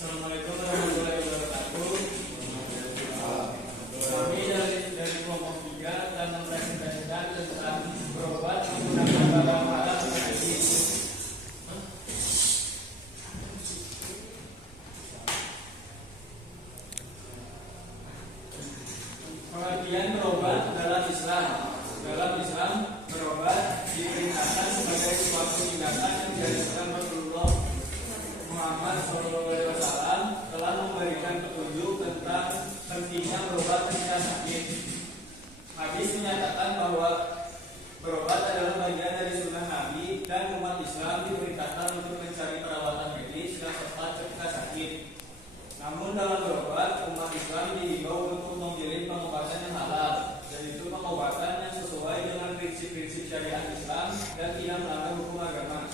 Assalamualaikum warahmatullahi wabarakatuh. Kami dari kelompok 3 akan mempresentasikan tentang berobat menggunakan barang haram medis. Pengertian berobat dalam Islam. Dalam Islam, berobat diperintahkan sebagai suatu tindakan yang diajarkan Rasulullah Muhammad SAW telah memberikan petunjuk tentang pentingnya berobat ketika sakit. Hadis menyatakan bahwa berobat adalah bagian dari sunnah Nabi dan umat Islam diperintahkan untuk mencari perawatan medis yang tepat ketika sakit. Namun dalam berobat, umat Islam diimbau untuk memilih pengobatan yang halal, yaitu pengobatan yang sesuai dengan prinsip-prinsip syariat Islam dan tidak melanggar hukum agama.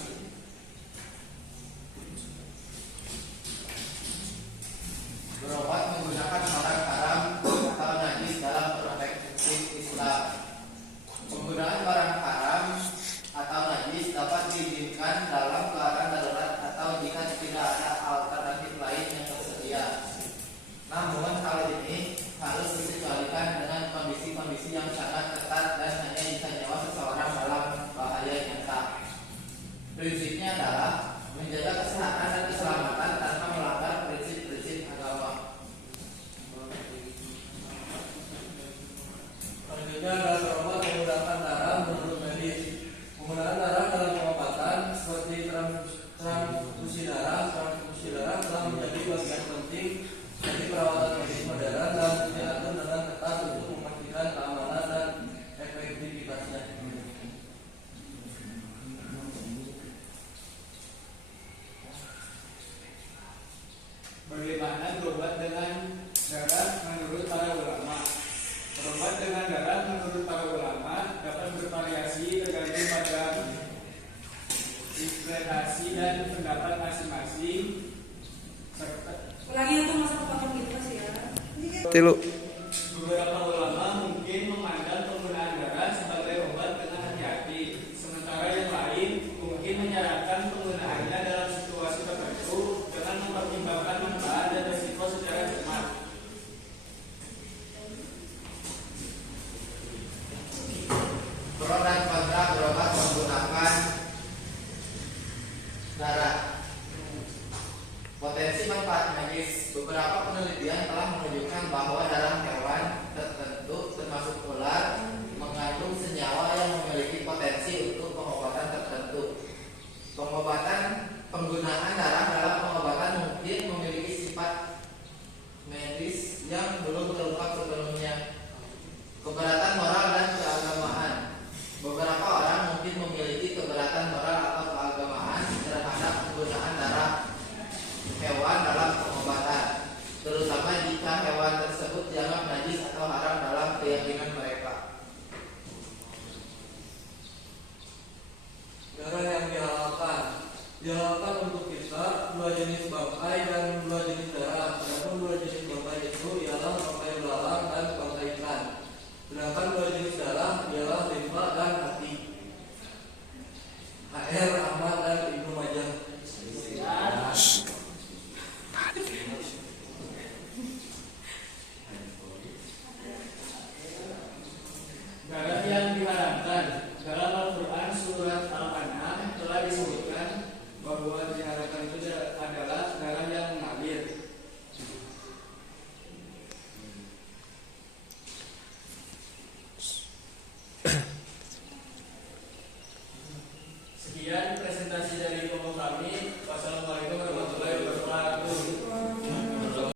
Berobat menggunakan barang haram atau najis dalam perspektif Islam. Penggunaan barang haram atau najis dapat diizinkan dalam keadaan darurat atau jika tidak ada alternatif lain yang tersedia. Namun hal ini harus disesuaikan dengan kondisi-kondisi yang sangat ketat dan hanya bisa nyawa seseorang dalam bahaya nyata. Prinsipnya adalah menjaga kesehatan dan keselamatan tanpa melanggar prinsip-prinsip agama. Selanjutnya adalah berobat menggunakan darah menurut medis. Penggunaan darah dalam pengobatan seperti transfusi darah telah menjadi bagian penting dari perawatan medis modern dan diatur dengan ketat untuk memastikan keamanan dan efektivitasnya. Bagaimana berobat dengan darah menurut para ulama? Berobat dengan darah menurut para ulama dapat bervariasi tergantung pada interpretasi dan pendapat masing-masing. Ulangi untuk masa potong gitu Mas ya. Beberapa ulama mungkin memandang penggunaan darah sebagai obat dengan hati-hati, sementara yang lain mungkin menyarankan penggunaannya dalam situasi tertentu dengan mempertimbangkan manfaat dan risiko secara cermat. Pro dan kontra berobat menggunakan darah. Potensi manfaat medis. Beberapa penelitian telah menunjukkan bahwa darah hewan tertentu termasuk ular mengandung senyawa yang memiliki potensi untuk pengobatan tertentu. Penggunaan darah dalam pengobatan mungkin memiliki sifat medis yang belum terungkap sepenuhnya. Keberatan moral dan keagamaan. Beberapa orang mungkin memiliki keberatan moral atau keagamaan terhadap penggunaan darah hewan dalam pengobatan, terutama jika hewan tersebut dianggap najis atau haram dalam keyakinan mereka. Darah yang dihalalkan untuk kita 2 jenis bangkai dan 2 jenis darah.